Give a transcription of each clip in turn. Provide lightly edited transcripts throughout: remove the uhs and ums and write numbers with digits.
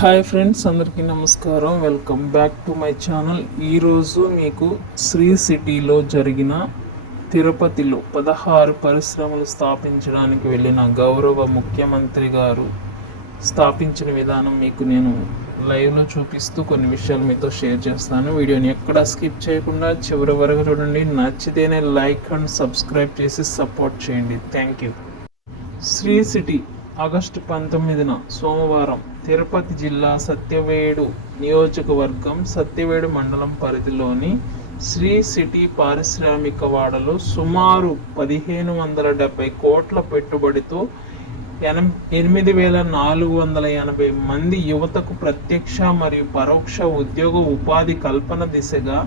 Hi friends, అందరికీ నమస్కారం. Welcome back to my channel. ఈరోజు మీకు శ్రీ సిటీలో జరిగిన తిరుపతిలో 16 పరిశ్రమలు స్థాపించడానికి వెళ్ళిన గౌరవ ముఖ్యమంత్రి గారు స్థాపించిన విధానం మీకు నేను లైవ్లో చూపిస్తూ కొన్ని విషయాలు మీతో షేర్ చేస్తాను. వీడియోని ఎక్కడా స్కిప్ చేయకుండా చివరి వరకు చూడండి. నచ్చితేనే లైక్ అండ్ సబ్స్క్రైబ్ చేసి సపోర్ట్ చేయండి. Thank you. Sri City August 19న సోమవారం తిరుపతి జిల్లా సత్యవేడు నియోజకవర్గం సత్యవేడు మండలం పరిధిలోని శ్రీ సిటీ పారిశ్రామిక వాడలో సుమారు 1570 కోట్ల పెట్టుబడితో 8480 మంది యువతకు ప్రత్యక్ష మరియు పరోక్ష ఉద్యోగ ఉపాధి కల్పన దిశగా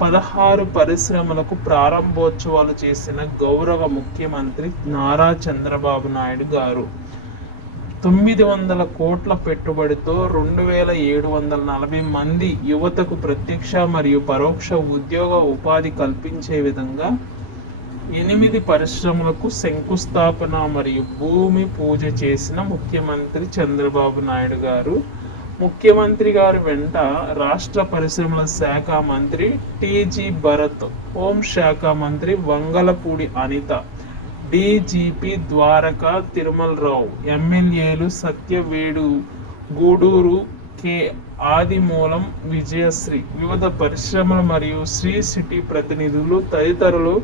16 పరిశ్రమలకు ప్రారంభోత్సవాలు చేసిన గౌరవ ముఖ్యమంత్రి నారా చంద్రబాబు నాయుడు గారు 900 కోట్ల పెట్టుబడితో 2740 మంది యువతకు ప్రత్యక్ష మరియు పరోక్ష ఉద్యోగ ఉపాధి కల్పించే విధంగా 8 పరిశ్రమలకు శంకుస్థాపన మరియు భూమి పూజ చేసిన ముఖ్యమంత్రి చంద్రబాబు నాయుడు గారు. ముఖ్యమంత్రి గారి వెంట రాష్ట్ర పరిశ్రమల శాఖ మంత్రి టీజీ భరత్, హోంశాఖ మంత్రి వంగలపూడి అనిత, డీజీపీ ద్వారకా తిరుమలరావు, ఎమ్మెల్యేలు సత్యవేడు గూడూరు కె ఆదిమూలం విజయశ్రీ, వివిధ పరిశ్రమలు మరియు శ్రీ సిటీ ప్రతినిధులు తదితరులు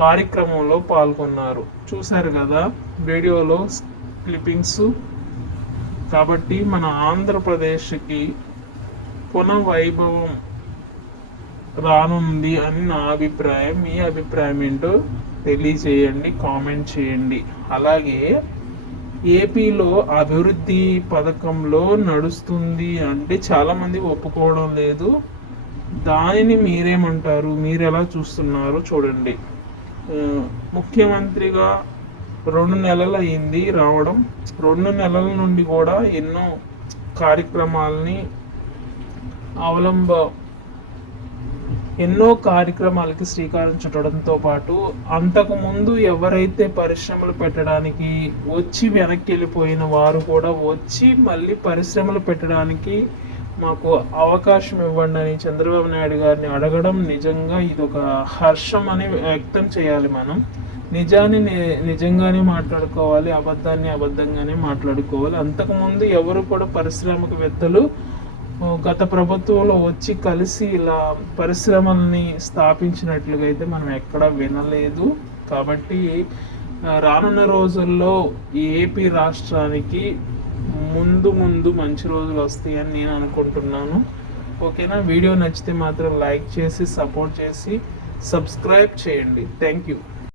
కార్యక్రమంలో పాల్గొన్నారు. చూశారు కదా వీడియోలో క్లిప్పింగ్స్. కాబట్టి మన ఆంధ్రప్రదేశ్కి పునఃవైభవం రానుంది అని నా అభిప్రాయం. మీ అభిప్రాయం ఏంటో తెలియజేయండి, కామెంట్ చేయండి. అలాగే ఏపీలో అభివృద్ధి పథకంలో నడుస్తుంది అంటే చాలామంది ఒప్పుకోవడం లేదు. దానిని మీరేమంటారు? మీరు ఎలా చూస్తున్నారు చూడండి. ముఖ్యమంత్రిగా 2 నెలలు అయింది రావడం. 2 నెలల నుండి కూడా ఎన్నో కార్యక్రమాలని ఎన్నో కార్యక్రమాలకి శ్రీకారం చుట్టడంతో పాటు అంతకుముందు ఎవరైతే పరిశ్రమలు పెట్టడానికి వచ్చి వెనక్కి వెళ్ళిపోయిన వారు కూడా వచ్చి మళ్ళీ పరిశ్రమలు పెట్టడానికి మాకు అవకాశం ఇవ్వండి అని చంద్రబాబు నాయుడు గారిని అడగడం నిజంగా ఇదొక హర్షం అని వ్యక్తం చేయాలి. మనం నిజాన్ని నిజంగానే మాట్లాడుకోవాలి, అబద్ధాన్ని అబద్ధంగానే మాట్లాడుకోవాలి. అంతకుముందు ఎవరు కూడా పారిశ్రామికవేత్తలు గత ప్రభుత్వంలో వచ్చి కలిసి ఇలా పరిశ్రమల్ని స్థాపించినట్లుగా అయితే మనం ఎక్కడా వినలేదు. కాబట్టి రానున్న రోజుల్లో ఏపీ రాష్ట్రానికి ముందు మంచి రోజులు వస్తాయని నేను అనుకుంటున్నాను. ఓకేనా? వీడియో నచ్చితే మాత్రం లైక్ చేసి సపోర్ట్ చేసి సబ్స్క్రైబ్ చేయండి. Thank you.